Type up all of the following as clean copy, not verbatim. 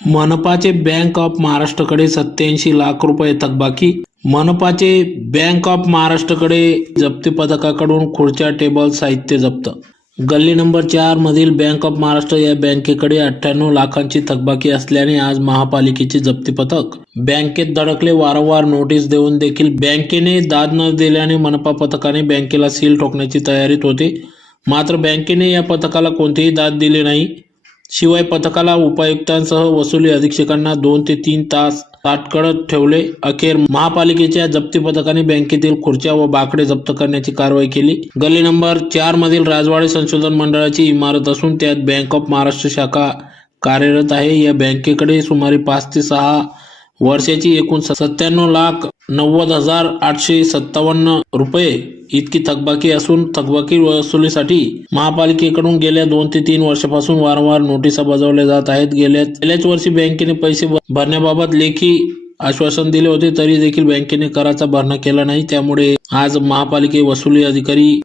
मनपाचे bank of महाराष्ट्रकडे 87 lakh रुपये थकबाकी। मनपाचे बँक ऑफ महाराष्ट्रकडे जप्ती पथकाकडून खुर्च्या, टेबल, साहित्य जप्त। गल्ली नंबर 4 मधील बँक ऑफ महाराष्ट्र या बँकेकडे 98 लाखांची थकबाकी असल्याने आज महापालिकेचे जप्ती पथक बँकेत धडकले। वारंवार नोटीस देऊन देखील बँकेने दाद न दिल्याने मनपा पथकाने बँकेला सील ठोकण्याची तयारीत होते। मात्र बँकेने या पथकाला कोणतीही दाद दिली नाही। शिवाय पथकाला उपायुक्तांसह वसुली अधीक्षकांना 2 ते 3 तास ताटकळत ठेवले। अखेर महापालिकेच्या जप्ती पथकाने बँकेतील खुर्च्या व बाकडे जप्त करण्याची कारवाई केली। गल्ली नंबर 4 मधील राजवाडे संशोधन मंडळाची इमारत असून त्यात बँक ऑफ महाराष्ट्र शाखा कार्यरत आहे। या बँकेकडे सुमारे 5 ते 6 वर्षाची एकूण 97,90,857 रुपये इतकी थकबाकी असून थकबाकी वसुलीसाठी महापालिकेकडून गेल्या 2 ते 3 वर्षापासून वारंवार नोटिसा बजावल्या जात आहेत। गेल्याच वर्षी बँकेने पैसे भरण्याबाबत लेखी आश्वासन दिले होते, तरी देखील बँकेने कराचा भरणा केला नाही। त्यामुळे आज महापालिके वसुली अधिकारी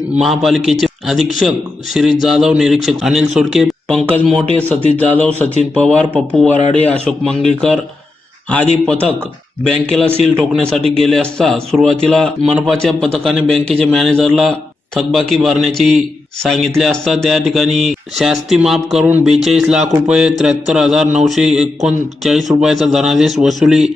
महापालिकेचे अधीक्षक शिरीष जाधव, निरीक्षक अनिल सोडके, पंकज मोठे, सतीश जाधव, सचिन पवार, पप्पू वराडे, अशोक मंगेकर आदी पथक बँकेला सील ठोकण्यासाठी गेले असता सुरुवातीला मनपाच्या पथकाने बँकेच्या मॅनेजरला थकबाकी भरण्याची सांगितले असता त्या ठिकाणी शास्ती माफ करून 42 लाख रुपये 73,939 रुपयाचा धनादेश वसुली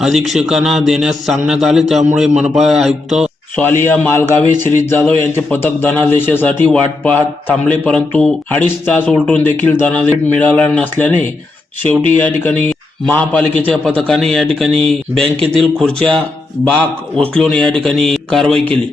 अधीक्षकांना देण्यास सांगण्यात आले। त्यामुळे मनपा आयुक्त स्वालिया मालगावे, शिरीष जाधव यांचे पथक धनादेशासाठी वाट पाहत थांबले, परंतु 2.5 तास उलटून देखील धनादेश मिळाला नसल्याने शेवटी या ठिकाणी महापालिकेच्या पथकाने या ठिकाणी बँकेतील खुर्च्या, बाक उचलून या ठिकाणी कारवाई केली।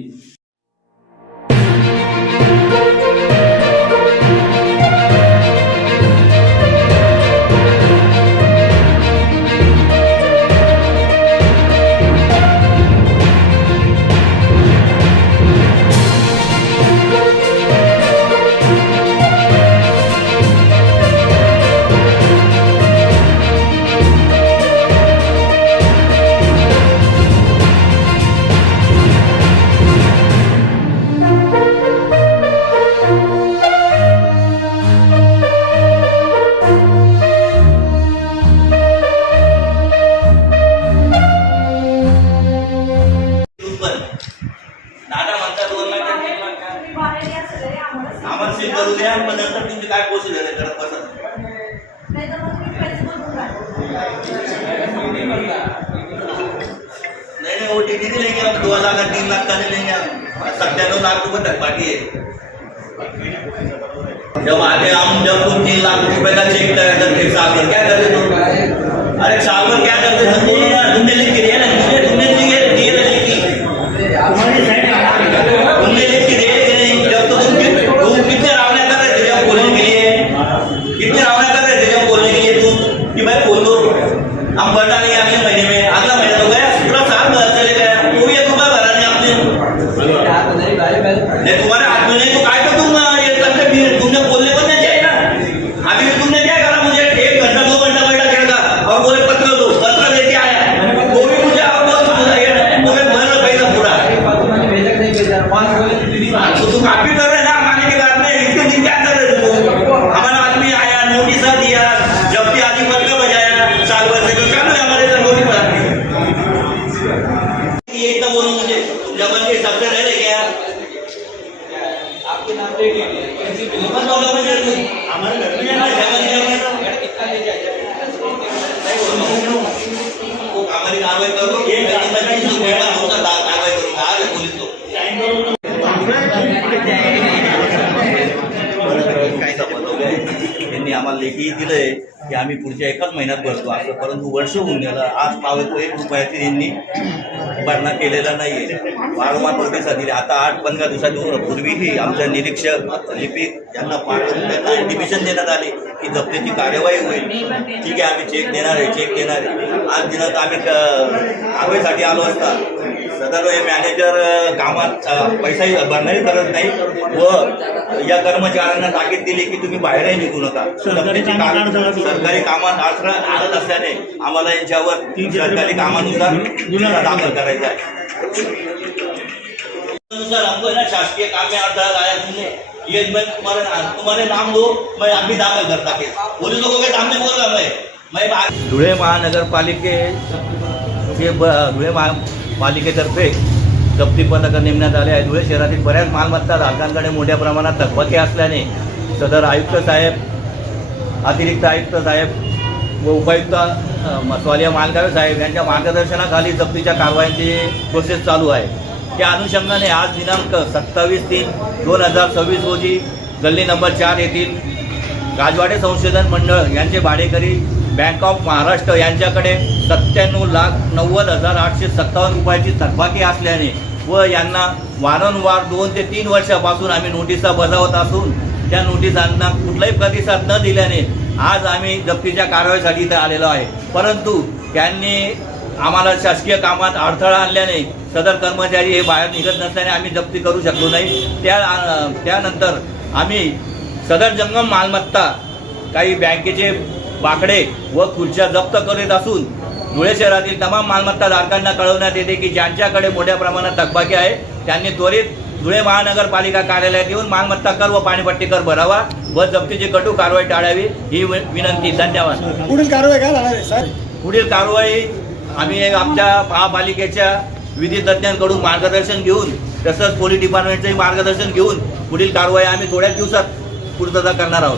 आम्हाला सील करू द्या, पण नंतर तुमचे काय पोहोचले झाले करत बसत नाही। ओटीपी लेंगे हम 2 लाख 3 लाख का लेंगे, 97 लाख रुपए तक बाकी है। जब तुम 3 लाख रुपए का चेक करते साल भर क्या करते तुम? अरे साल भर क्या करते तुमने लिख के दिया ना, तुमने लिख के दिए ना, लिखी तुमने लिख के दिए। जब तो तुम कितने रावना कर रहे थे जब बोलने के लिए, कितने रावना कर रहे थे जब बोलने के लिए तुम कि भाई बोल दो, हम भरना नहीं अगले महीने में, अगला महीना तो गया, पूरा साल चले गया, वो भी 1 रुपया भरा नहीं आपने। नहीं तुम्हारे हाथ में नहीं तो काय तो तुम ये करके भी तुमने बोलने को नहीं चाहिए ना। अभी भी तुमने क्या करा, मुझे 1 घंटा 2 घंटा बैठा खेलता और बोले पत्र दो, पत्र लेके आया, वो भी मुझे आप बहुत मैं भर पैसा पूरा। तो तुम आप भी कर रहे ना माने के बाद में इतने दिन क्या कर रहे थे तुम? हमारा आदमी आया, नोटिस दिया, जब भी आदमी पत्र बजाया, साल भर से तो क्या हमारे तरफ नोटिस बना ये एकदम बोलो मुझे जबन के सबसे रह गया आपके नाम पे हमारे घर में हमारी कार्रवाई करो, ये कारवाई करूंगा पुलिस को त्यांनी आम्हाला लेखी दिलंय की आम्ही पुढच्या 1 महिन्यात भरतो असं, परंतु वर्ष होऊन गेलं, आज पावे तो 1 रुपयाची त्यांनी भरणा केलेला नाहीये। वारंवार नोटिसा दिली। आता 8-15 दिवसापूर्वीही आमच्या निरीक्षक लिपिक यांना पाठवून त्यांना इंटिमेशन देण्यात आले की जप्तीची कार्यवाही होईल। ठीक आहे, आम्ही चेक देणार आहे। आज दिनात आम्ही कारवाईसाठी आलो असता सदर हे मॅनेजर कामात पैसाही भरणारी करत नाही व या कर्मचाऱ्यांना ताकीद दिली की तुम्ही बाहेरही निघू नका। सरकारी कामात अडथळा आणत असल्याने आम्हाला यांच्यावर सरकारी कामानुसार गुन्हा दाखल करायचा आहे। हमको है ना शासकीय काम में अड़थड़ा आया तुमने, ये मैं तुम्हारे नाम दो, मैं अभी दाखिल करता केस पुलिस लोगों के सामने बोल रहा मैं। धुळे महापालिकेतर्फे जप्ती पथक नेमण्यात आले आहे. धुळे शहरातील बऱ्याच मालमत्ता धारकांकडे मोठ्या प्रमाणात थकबाकी असल्याने सदर आयुक्त साहेब, अतिरिक्त आयुक्त साहेब व उपायुक्त मसवालिया मालगावे साहेब यांच्या मार्गदर्शनाखाली जप्तीच्या कारवायांची प्रोसेस चालू आहे. त्या अनुषंगाने आज दिनांक 27/3/2026 रोजी गल्ली नंबर 4 येथील राजवाडे संशोधन मंडळ यांचे भाडेकरी बँक ऑफ महाराष्ट्र यांच्याकडे 97,90,857 रुपयाची थकबाकी असल्याने व यांना वारंवार 2 ते 3 वर्षापासून आम्ही नोटिसा बजावत असून त्या नोटिसांना कुठलाही प्रतिसाद न दिल्याने आज आम्ही जप्तीच्या कारवाईसाठी इथे आलेलो आहे. परंतु त्यांनी आम्हाला शासकीय कामात अडथळा आणल्याने सदर कर्मचारी हे बाहेर निघत नसल्याने आम्ही जप्ती करू शकलो नाही. त्यानंतर आम्ही सदर जंगम मालमत्ता काही बँकेचे बाकडे व खुर्च्या जप्त करीत असून धुळे शहरातील तमाम मालमत्ता धारकांना कळवण्यात येते की ज्यांच्याकडे मोठ्या प्रमाणात थकबाकी आहे त्यांनी त्वरित धुळे महानगरपालिका कार्यालयात येऊन मालमत्ता कर व पाणीपट्टी कर भरावा व जप्तीची कटू कारवाई टाळावी ही विनंती. धन्यवाद. पुढील कारवाई काय होणार आहे सर? पुढील कारवाई आम्ही आमच्या महापालिकेच्या विधी तज्ज्ञांकडून मार्गदर्शन घेऊन तसंच पोलीस डिपार्टमेंटचंही मार्गदर्शन घेऊन पुढील कारवाई आम्ही थोड्याच दिवसात पूर्तता करणार आहोत.